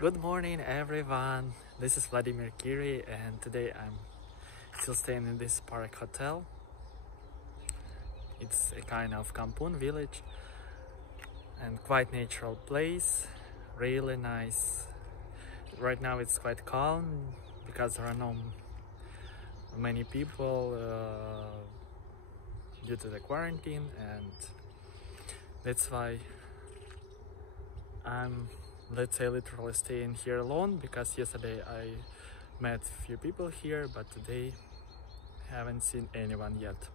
Good morning everyone, this is Vladimir KIRI and today I'm still staying in this park hotel. It's a kind of kampung village and quite natural place, really nice. Right now it's quite calm because there are not many people due to the quarantine, and that's why I'm, let's say, literally staying here alone, because yesterday I met a few people here, but today haven't seen anyone yet.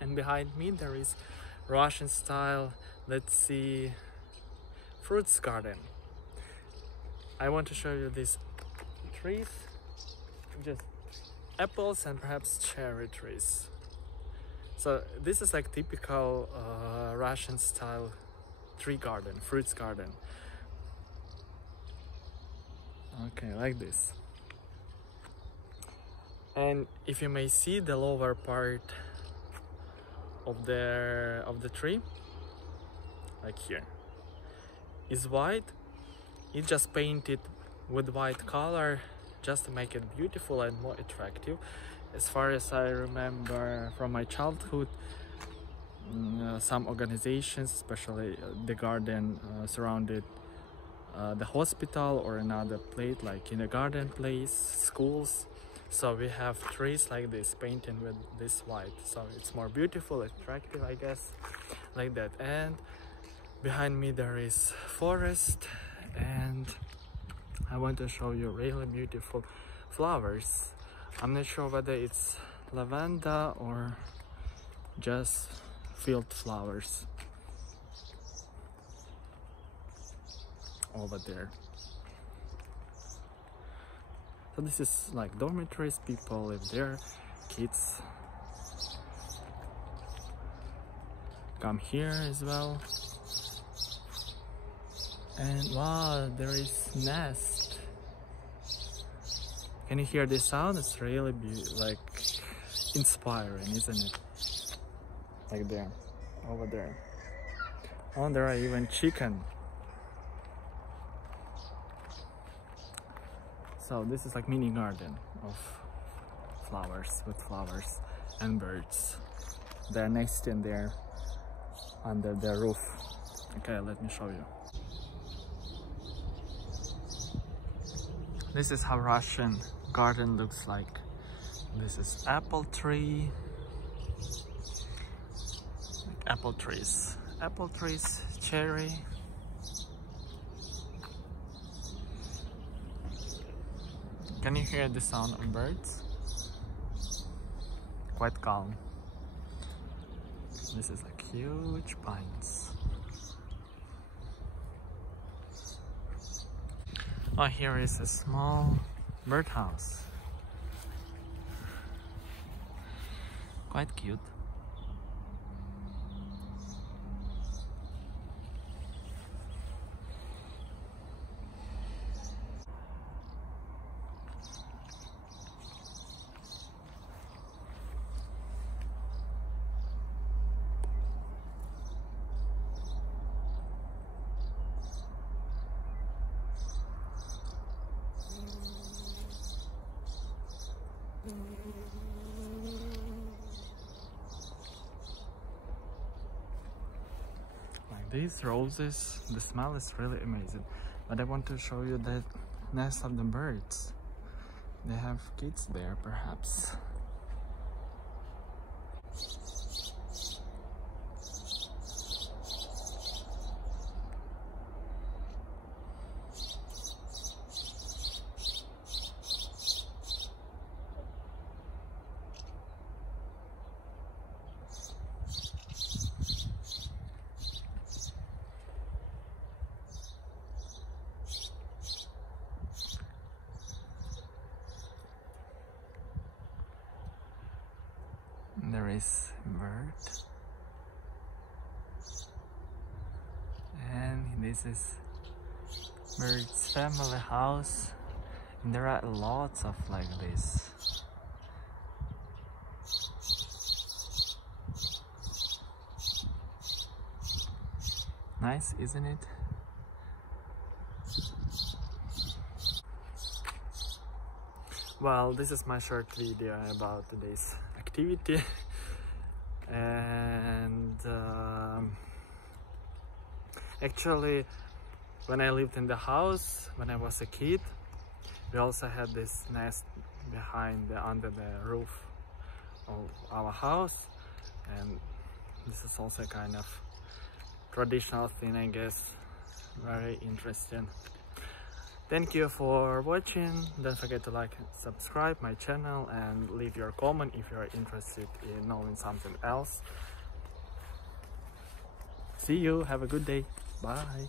And behind me there is Russian style, let's see, fruits garden. I want to show you these trees, just apples and perhaps cherry trees. So this is like typical Russian style tree garden, fruits garden. Okay, like this. And if you may see, the lower part of the tree, like here, is white. It's just painted with white color just to make it beautiful and more attractive. As far as I remember from my childhood, some organizations, especially the garden, surrounded the hospital or another place like kindergarten place, schools. So we have trees like this painted with this white, so it's more beautiful, attractive, I guess, like that. And behind me there is forest, and I want to show you really beautiful flowers. I'm not sure whether it's lavender or just field flowers over there. So this is like dormitories, people live there, kids come here as well. And wow, there is nest. Can you hear this sound? It's really like inspiring, isn't it? Like there, over there. Oh, there are even chicken. So this is like mini garden of flowers, with flowers and birds. They're nesting there under the roof. Okay, let me show you. This is how Russian garden looks like. This is apple tree, apple trees, cherry. Can you hear the sound of birds? Quite calm. This is like huge pines. Oh, here is a small birdhouse. Quite cute. Like these roses, the smell is really amazing. But I want to show you the nest of the birds. They have kids there, perhaps. There is a bird, and this is bird's family house, and there are lots of like this. Nice, isn't it? Well, this is my short video about today's activity. And actually, when I lived in the house when I was a kid, we also had this nest under the roof of our house, and this is also kind of traditional thing, I guess. Very interesting. Thank you for watching. Don't forget to like and subscribe my channel and leave your comment if you're interested in knowing something else. See you. Have a good day. Bye.